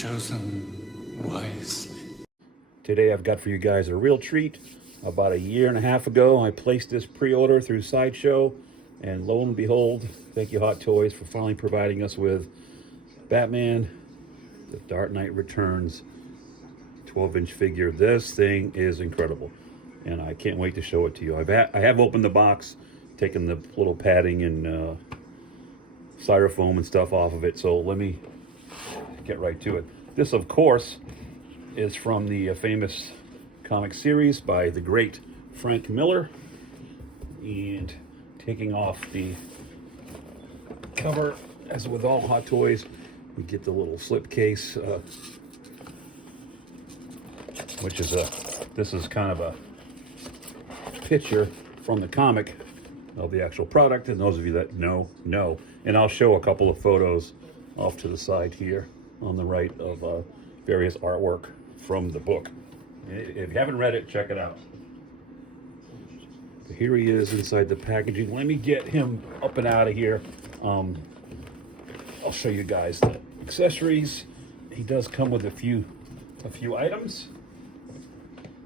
chosen wisely. Today I've got for you guys a real treat. About a year and a half ago, I placed this pre-order through Sideshow, and lo and behold, thank you Hot Toys for finally providing us with Batman, The Dark Knight Returns 12-inch figure. This thing is incredible, and I can't wait to show it to you. I have opened the box, taken the little padding and styrofoam and stuff off of it, so let me get right to it. This, of course, is from the famous comic series by the great Frank Miller. And taking off the cover, as with all Hot Toys, we get the little slipcase, which is this is kind of a picture from the comic of the actual product, and those of you that know. And I'll show a couple of photos off to the side here on the right of various artwork from the book. If you haven't read it, check it out. So here he is inside the packaging. Let me get him up and out of here. I'll show you guys the accessories. He does come with a few items.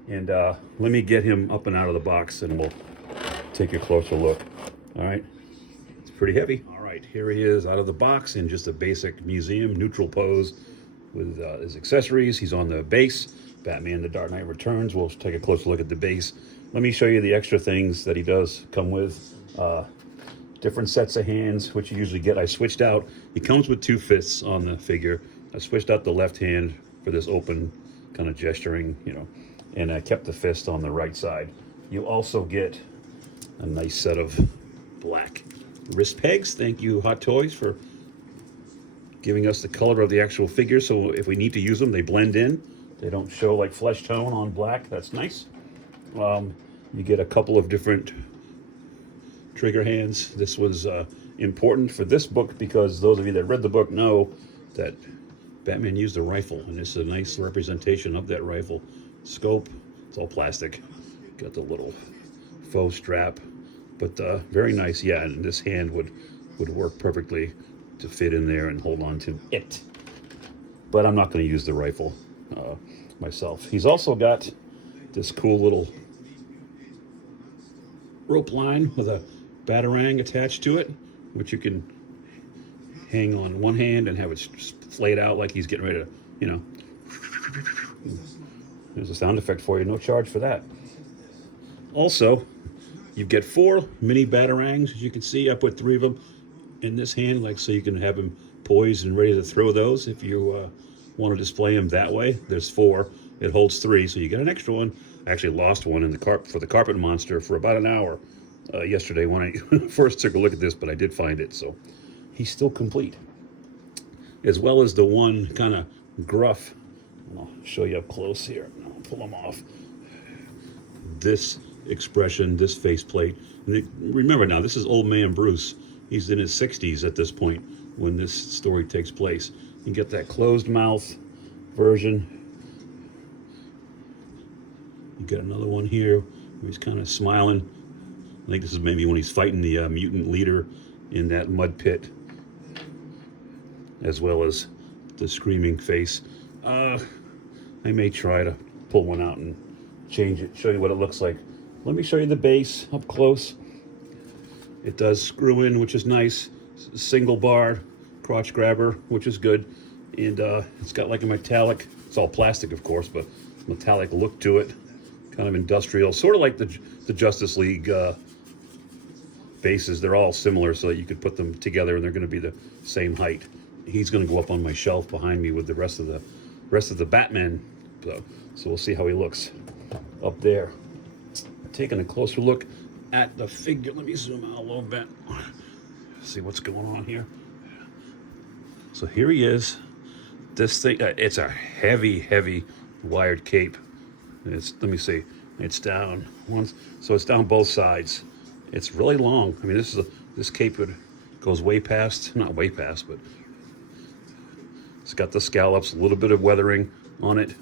And let me get him up and out of the box, and we'll take a closer look. All right, it's pretty heavy. All right, here he is out of the box in just a basic museum neutral pose with his accessories. He's on the base, Batman The Dark Knight Returns. We'll take a closer look at the base. Let me show you the extra things that he does come with. Different sets of hands, which you usually get. I switched out. He comes with 2 fists on the figure. I switched out the left hand for this open kind of gesturing, and I kept the fist on the right side. You also get a nice set of black wrist pegs. Thank you, Hot Toys, for giving us the color of the actual figure, so if we need to use them, they blend in. They don't show like flesh tone on black. That's nice. You get a couple of different trigger hands. This was important for this book because those of you that read the book know that Batman used a rifle, and this is a nice representation of that rifle. Scope, it's all plastic. Got the little faux strap, but very nice. Yeah, and this hand would work perfectly to fit in there and hold on to it. But I'm not going to use the rifle myself. He's also got this cool little rope line with a batarang attached to it, which you can hang on one hand and have it flayed out like he's getting ready to, There's a sound effect for you, no charge for that. Also, you get 4 mini batarangs, as you can see. I put 3 of them in this hand, so you can have them poised and ready to throw those if you want to display them that way. There's 4. It holds 3, so you get an extra one. I actually lost one in the for the carpet monster for about an hour yesterday when I first took a look at this, but I did find it, so he's still complete. As well as the one kind of gruff, and I'll show you up close here. I'll pull them off. This expression, this faceplate. Remember now, this is old man Bruce. He's in his 60s at this point when this story takes place. You get that closed mouth version. You get another one here where he's kind of smiling. I think this is maybe when he's fighting the mutant leader in that mud pit, as well as the screaming face. I may try to pull one out and change it, show you what it looks like. Let me show you the base up close. It does screw in, which is nice. Single bar crotch grabber, which is good. And it's got like a metallic, it's all plastic of course, but metallic look to it. Kind of industrial, sort of like the Justice League bases. They're all similar, so that you could put them together and they're going to be the same height. He's going to go up on my shelf behind me with the rest of the Batman. So we'll see how he looks up there. Taking a closer look at the figure. Let me zoom out a little bit. See what's going on here. So here he is. This thing, it's a heavy wired cape. Let me see. It's down once, so it's down both sides. It's really long. I mean, this cape goes way past, not way past, but it's got the scallops, a little bit of weathering on it.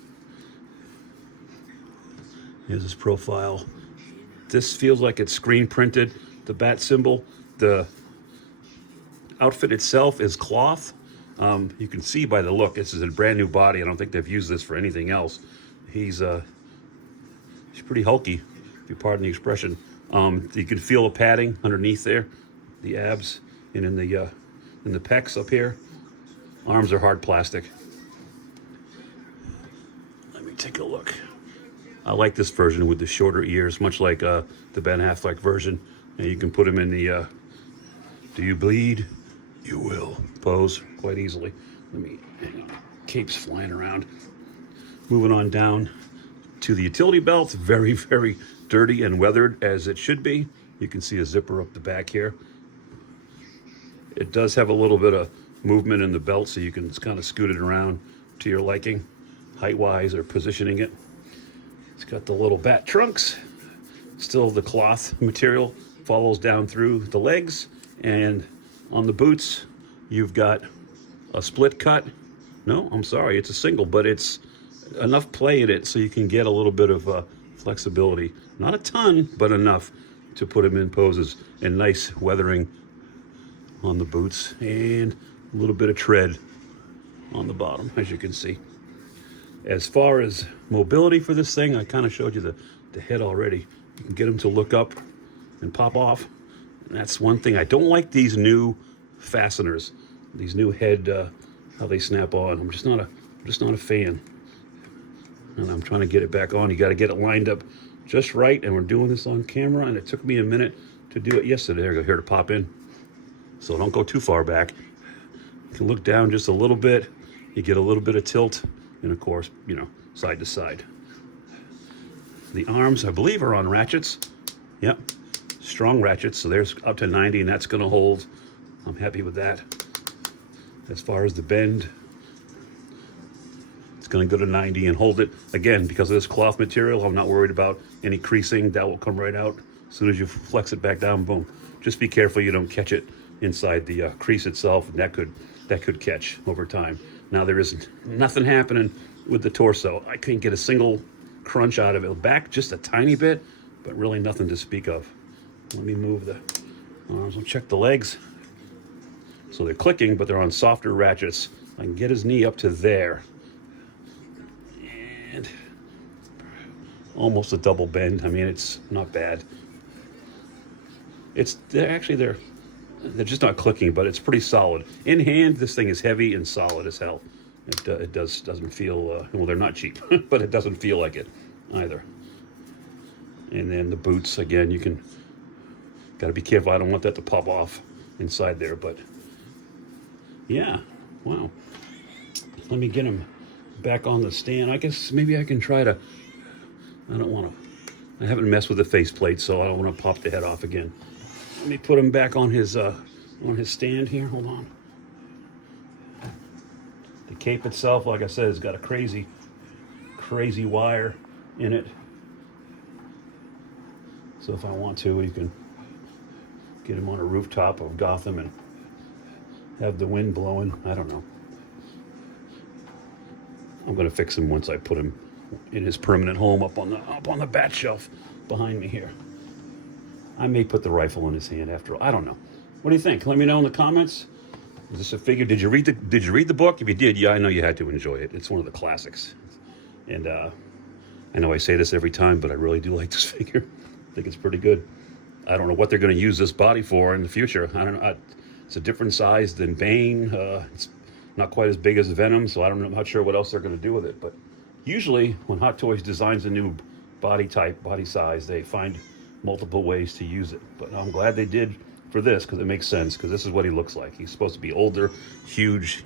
Here's his profile. This feels like it's screen printed. The bat symbol, the outfit itself is cloth, You can see by the look, this is a brand new body. I don't think they've used this for anything else. He's pretty hulky, if you pardon the expression. You can feel the padding underneath there, the abs, and in the pecs up here. Arms are hard plastic. Let me take a look. I like this version with the shorter ears, much like the Ben Affleck version. And you can put him in the "Do you bleed? You will" pose quite easily. Let me hang on. Cape's flying around. Moving on down to the utility belt. Very, very dirty and weathered as it should be. You can see a zipper up the back here. It does have a little bit of movement in the belt, so you can kind of scoot it around to your liking, height-wise, or positioning it. It's got the little bat trunks. Still the cloth material follows down through the legs, and on the boots, you've got a split cut. No, I'm sorry, it's a single, but it's enough play in it so you can get a little bit of flexibility. Not a ton, but enough to put them in poses, and nice weathering on the boots, and a little bit of tread on the bottom, as you can see. As far as mobility for this thing, I kind of showed you the head already. You can get them to look up and pop off. And that's one thing. I don't like these new fasteners, these new head, how they snap on. I'm just not a fan. And I'm trying to get it back on. You got to get it lined up just right. And we're doing this on camera, and it took me a minute to do it yesterday. There you go, here to pop in. So don't go too far back. You can look down just a little bit. You get a little bit of tilt. And of course, you know, side to side. The arms, I believe, are on ratchets. Yep, strong ratchets. So there's up to 90, and that's going to hold. I'm happy with that. As far as the bend, it's going to go to 90 and hold it. Again, because of this cloth material, I'm not worried about any creasing. That will come right out. As soon as you flex it back down, boom. Just be careful you don't catch it inside the crease itself. And that could catch over time. Now there isn't nothing happening with the torso. I couldn't get a single crunch out of it. Back just a tiny bit, but really nothing to speak of. Let me move the arms. We'll check the legs. So they're clicking, but they're on softer ratchets. I can get his knee up to there. And almost a double bend. I mean, it's not bad. They're just not clicking, but it's pretty solid. In hand, this thing is heavy and solid as hell. It doesn't feel, well, they're not cheap, but it doesn't feel like it either. And then the boots, again, got to be careful. I don't want that to pop off inside there, but yeah, wow. Let me get him back on the stand. I guess maybe I can try to, I haven't messed with the faceplate, so I don't want to pop the head off again. Let me put him back on his stand here. Hold on. The cape itself, like I said, has got a crazy wire in it. So if I want to, you can get him on a rooftop of Gotham and have the wind blowing. I don't know. I'm gonna fix him once I put him in his permanent home up on the bat shelf behind me here. I may put the rifle in his hand after all. I don't know. What do you think? Let me know in the comments. Is this a figure? Did you read the book? If you did, yeah, I know you had to enjoy it. It's one of the classics. And I know I say this every time, but I really do like this figure. I think it's pretty good. I don't know what they're going to use this body for in the future. I don't know. It's a different size than Bane. It's not quite as big as Venom, so I'm not sure what else they're going to do with it. But usually when Hot Toys designs a new body type, body size, they find multiple ways to use it. But I'm glad they did for this, because it makes sense, because this is what he looks like. He's supposed to be older, huge,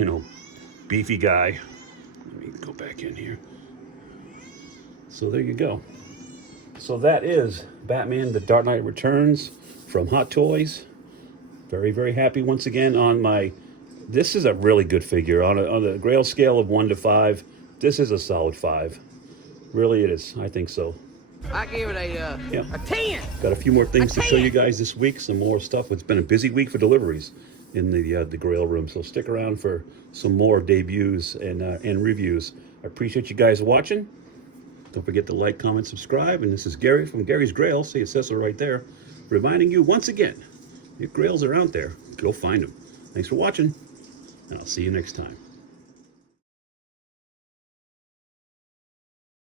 beefy guy. Let me go back in here. So there you go. So that is Batman The Dark Knight Returns from Hot Toys. Very, very happy once again on my... This is a really good figure. On the Grail scale of 1 to 5, this is a solid 5. Really it is. I think so. I gave it a 10. Got a few more things to show you guys this week. Some more stuff. It's been a busy week for deliveries in the Grail room. So stick around for some more debuts and reviews. I appreciate you guys watching. Don't forget to like, comment, subscribe. And this is Gary from Gary's Grail. See, it says so right there. Reminding you once again, your Grails are out there. Go find them. Thanks for watching. And I'll see you next time.